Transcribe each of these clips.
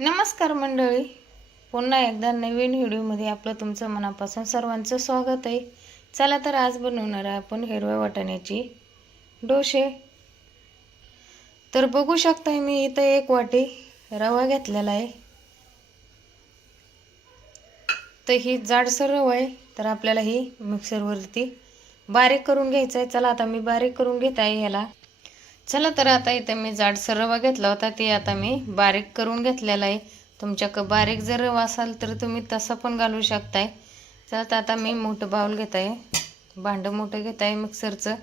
नमस्कार मंडळी. पुन्हा एकदा नवीन व्हिडिओमध्ये आपलं तुमचं मनापासून सर्वांचं स्वागत आहे. चला तर आज बनवणार आहे आपण हिरव्या वाटाण्याची डोसे. तर बघू शकताय मी इथं एक वाटी रवा घेतलेला आहे. तर ही जाडसर रवा आहे. तर आपल्याला ही मिक्सरवरती बारीक करून घ्यायचं आहे. चला आता मी बारीक करून घेत आहे ह्याला. चला तर आता इथं मी जाडसर रवा घेतला होता ते आता मी बारीक करून घेतलेला आहे. तुमच्याक बारीक जर रवा असाल तर तुम्ही तसा पण घालू शकताय. चला तर आता मी मोठं बाऊल घेत आहे भांडं मोठं घेत आहे मिक्सरचं.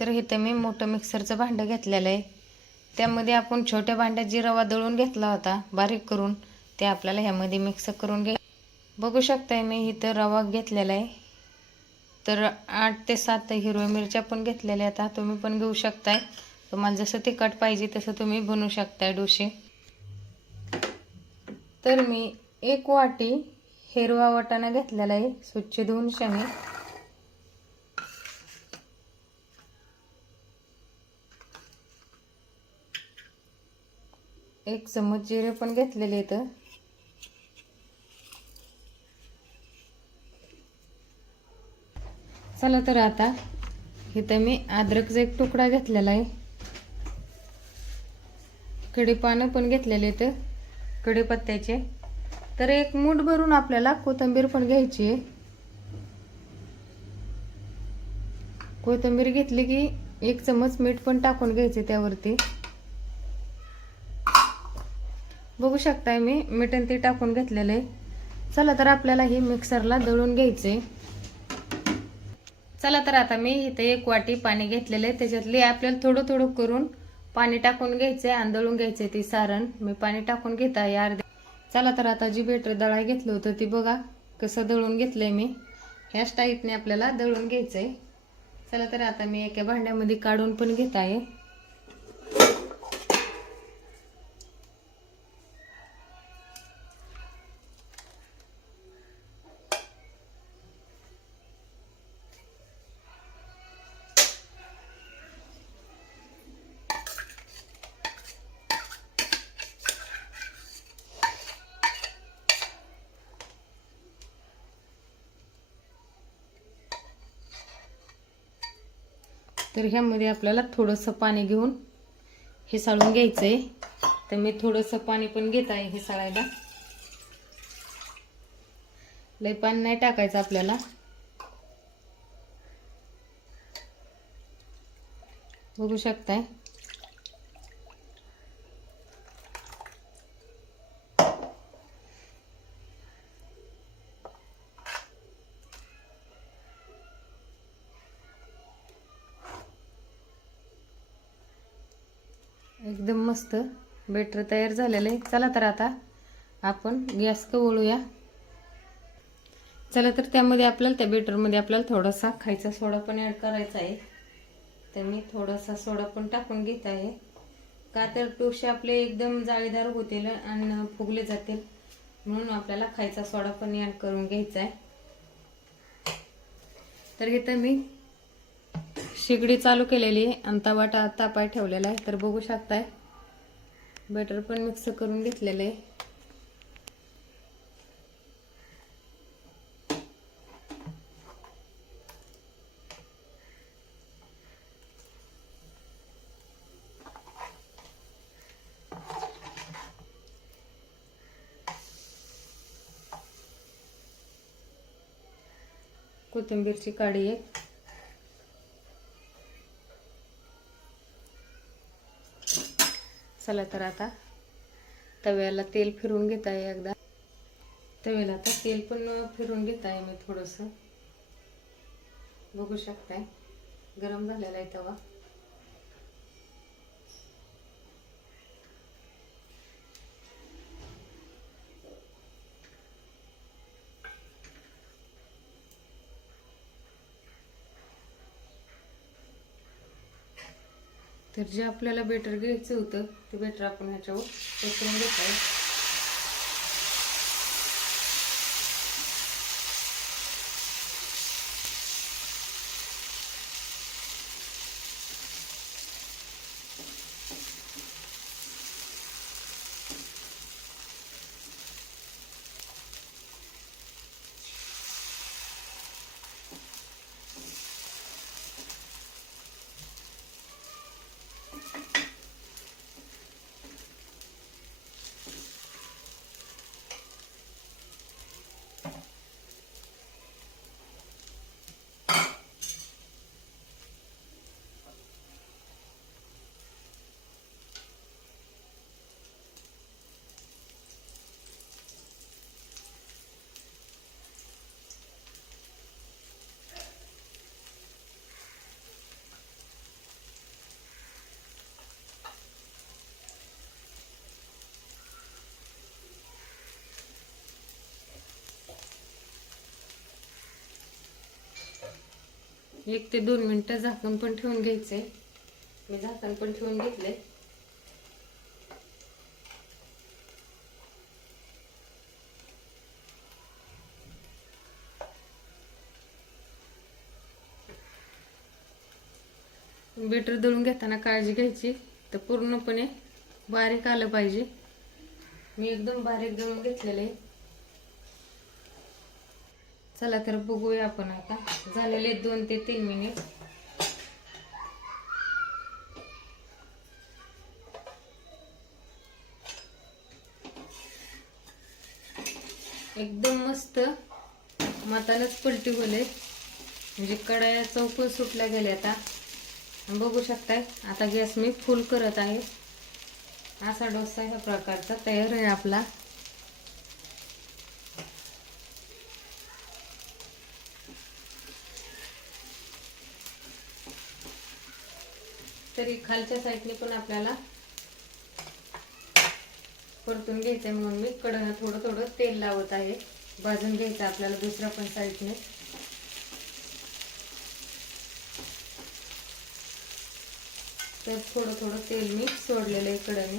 तर इथं मी मोठं मिक्सरचं भांडं घेतलेलं आहे. त्यामध्ये आपण छोट्या भांड्यात जी रवा दळून घेतला होता बारीक करून. ते आपल्याला ह्यामध्ये मिक्स करून घे. बघू शकताय मी इथं रवा घेतलेला आहे. तर आठ ते सात हिरव्या मिरच्या पण घेतलेल्या आता तुम्ही पण घेऊ शकताय. तुम्हाला जसं तिखट पाहिजे तसं तुम्ही बनवू शकताय डोसे. तर मी एक वाटी हिरवा वाटाणा घेतलेला आहे. स्वच्छ धुवून शाने. एक चमच जिरे पण घेतलेले आहेत. चला तर आता इथं मी अद्रकचा एक तुकडा घेतलेला आहे. कढीपानं पण घेतलेले आहेत कढीपत्त्याचे. तर एक मूठ भरून आपल्याला कोथिंबीर पण घ्यायची आहे. कोथिंबीर घेतली की एक चमच मीठ पण टाकून घ्यायचे त्यावरती. बघू शकताय मी मीठ आणि ते टाकून घेतलेलं आहे. चला तर आपल्याला हे मिक्सरला दळून घ्यायचे चला तर आता मी इथे एक वाटी पाणी घेतलेलं आहे. त्याच्यातले आपल्याला थोडं थोडं करून पाणी टाकून घ्यायचंय आंदळून घ्यायचंय ती सारण. मी पाणी टाकून घेत आहे अर्धे चला तर आता जी बेटर दळा घेतलं होतं ती बघा कसं दळून घेतलंय मी. ह्याच टाईपने आपल्याला दळून घ्यायचंय. चला तर आता मी एका भांड्यामध्ये काढून पण घेत आहे. तर ह्यामध्ये आपल्याला थोडंसं पाणी घेऊन हे साळून घ्यायचं आहे तर मी थोडंसं पाणी पण घेत आहे हे साळायला. लय पाणी नाही टाकायचं आपल्याला. बघू शकताय एकदम मस्त. बेटर तयार झालेलं आहे. चला तर आता आपण गॅस कवळूया चला तर त्यामध्ये आपल्याला त्या बेटरमध्ये आपल्याला थोडासा खायचा सोडा पण ॲड करायचा आहे. तर मी थोडासा सोडा पण टाकून घेत आहे. का तर टोसे आपले एकदम जाळीदार होतील आणि फुगले जातील. म्हणून आपल्याला खायचा सोडा पण ॲड करून घ्यायचा आहे. तर इथं मी शेगडी चालू केलेली आहे. आणि तवा टा तापाय ठेवलेला आहे. तर बघू शकताय. बटर पण मिक्स करून घेतलेलं आहे. कोथिंबीरची काडी एक. चला तर आता तव्याला तेल फिरून घेत आहे एकदा. तव्याला आता तेल पण फिरून घेत आहे मी थोडंसं. बघू शकताय. गरम झालेला आहे तवा. तर जे आपल्याला बेटर घ्यायचं होतं ते बेटर आपण ह्याच्यावर पसरून घेत एक ते दोन मिनटं झाकण पण ठेवून घ्यायचंय. मी झाकण पण ठेवून घेतलंय. बेटर दळून घेताना काळजी घ्यायची. तर पूर्णपणे बारीक आलं पाहिजे. मी एकदम बारीक दळून घेतलेलं आहे. चला तर बघूया आपण आता. झालेले दोन ते तीन मिनिट एकदम मस्त मतानच पलटी होले म्हणजे कडाया चौकून सुटल्या गेल्या आता. बघू शकताय आता गॅस मी फुल करत आहे. असा डोसा ह्या प्रकारचा तयार आहे आपला. तरी खालच्या साईडने पण आपल्याला परतून घ्यायचंय म्हणून मी. कडनं थोडं थोडं तेल लावत आहे. भाजून घ्यायचं आपल्याला दुसऱ्या पण साईडने. तर थोडं थोडं तेल मी सोडलेलं आहे कडेने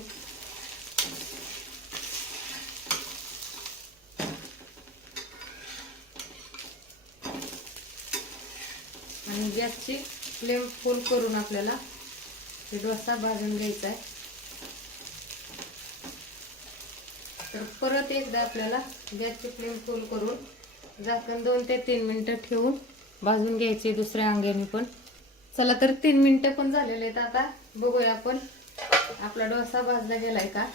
आणि गॅसची फ्लेम फुल करून आपल्याला हे डोसा भाजून घ्यायचा आहे. तर परत एकदा आपल्याला गॅसची फ्लेम फुल करून झाकण दोन ते तीन मिनटं ठेवून भाजून घ्यायची दुसऱ्या अंग्याने पण. चला तर तीन मिनटं पण झालेले आहेत आता. बघूया आपण आपला डोसा भाजला गेलाय का?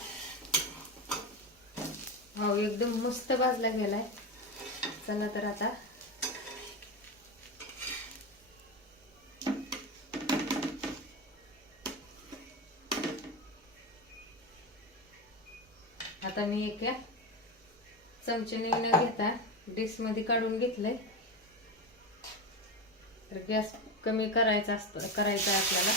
हो एकदम मस्त भाजला गेलाय. चला तर आता आता मी एका चमच्याने न घेता डिशमध्ये काढून घेतलंय. तर गॅस कमी करायचा असतो करायचा आहे आपल्याला.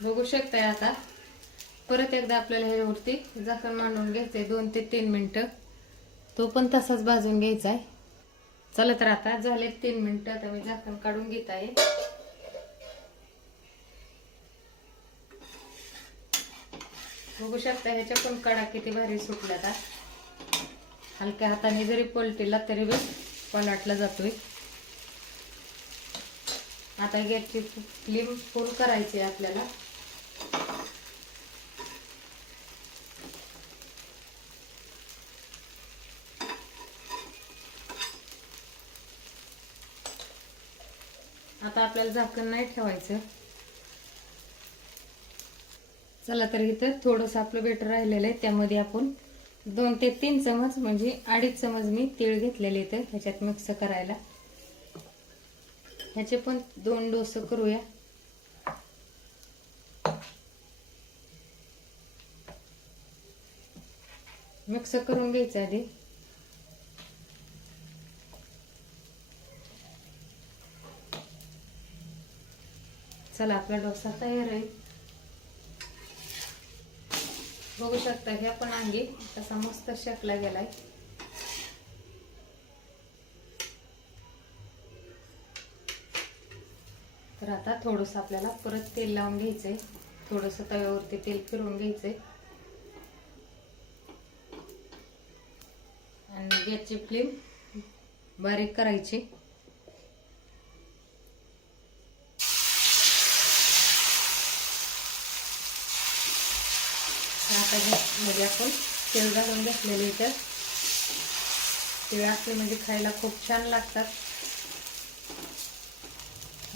बघू शकताय आता. परत एकदा आपल्याला ह्याच्यावरती झाकण मांडून घ्यायचंय दोन ते तीन मिनटं. तो पण तसाच भाजून घ्यायचा आहे चला तर आता झाले तीन मिनटं. आता मी झाकण काढून घेत आहे बघू शकता ह्याच्या पण कडा किती भारी सुटल्या आता हलक्या हाताने जरी पलटीला तरी बी पलाटला जातोय. आता गॅसची फ्लेम फुल करायची आहे आपल्याला आता आपल्याला झाकण नाही ठेवायचं. चला तर इथं थोडंसं आपलं बेटर राहिलेलं आहे. त्यामध्ये आपण दोन ते तीन चमच म्हणजे अडीच चमच मी तीळ घेतलेले इथं ह्याच्यात मिक्स करायला. ह्याचे पण दोन डोस करूया. मिक्स करून घ्यायचं आधी. चला आपला डोसा तयार आहे. बघू शकता ह्या पण अंगी तसा मस्त शेकला गेलाय. तर आता थोडंसं आपल्याला परत तेल लावून घ्यायचंय. थोडंसं तव्यावरती तेल फिरवून घ्यायचंय. आणि गॅसची फ्लेम बारीक करायची. आता मध्ये म्हणजे आपण तेल घालून घेतलेले इथं. ते असले म्हणजे खायला खूप छान लागतात.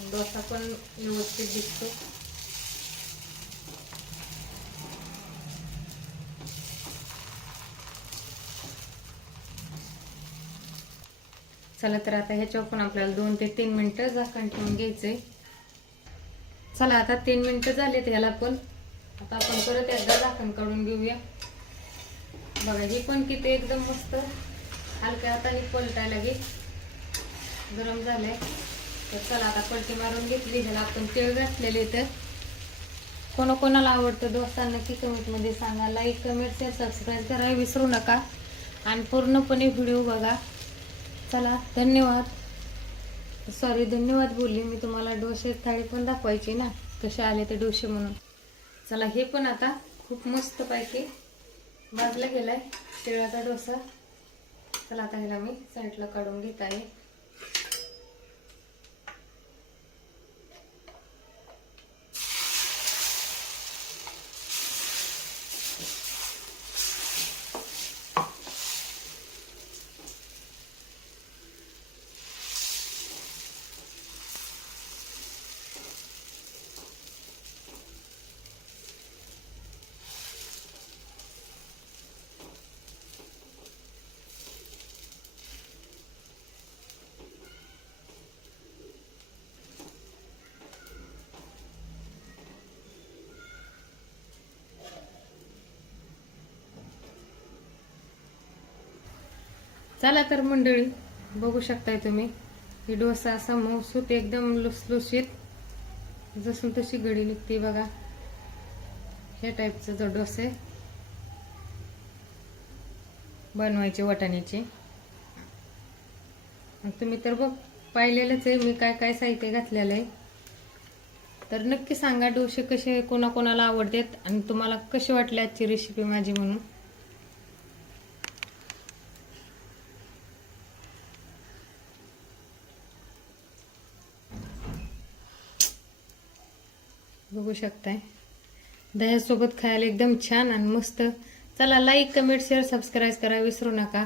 डोसा पण व्यवस्थित दिसतो. चला तर आता ह्याच्यावर पण आपल्याला दोन ते तीन मिनिटं झाकण ठेवून घ्यायचंय. चला आता तीन मिनिटं झालेत ह्याला पण. आता आपण परत एकदा झाकण काढून घेऊया. बघा ही पण किती एकदम मस्त. हलक्या हाताने पलटायला घे. गरम झालंय. तर चला आता पलटी मारून घेतली. ह्याला आपण तेळ घातलेले तर कोणाकोणाला आवडतं दोस्तांना की कमेंटमध्ये सांगा. लाईक कमेंट शेअर सबस्क्राईब करायला विसरू नका. आणि पूर्णपणे व्हिडिओ बघा. चला धन्यवाद. सॉरी धन्यवाद बोलली. मी तुम्हाला डोसे थाळी पण दाखवायची ना. कसे आले ते डोसे म्हणून. चला हे पण आता खूप मस्त पैकी भाजला गेलाय. तिळाचा डोसा. चला आता ह्याला मी साईडला काढून घेत आहे. चला तर मंडळी बघू शकताय तुम्ही ही डोसा असा मऊसूत एकदम लुसलुशीत जसून तशी गडी निघते बघा. ह्या टाईपचा जो डोसा आहे बनवायचे वाटाण्याचे. तुम्ही तर बघ पाहिलेलंच आहे मी काय काय साहित्य घातलेलं आहे. तर नक्की सांगा डोसे कसे कोणाकोणाला आवडतात आणि तुम्हाला कसे वाटले आजची रेसिपी माझी म्हणून. बघू शकताय. दह्यासोबत खायला एकदम छान आणि मस्त. चला लाईक कमेंट शेअर सबस्क्राईब करा विसरू नका.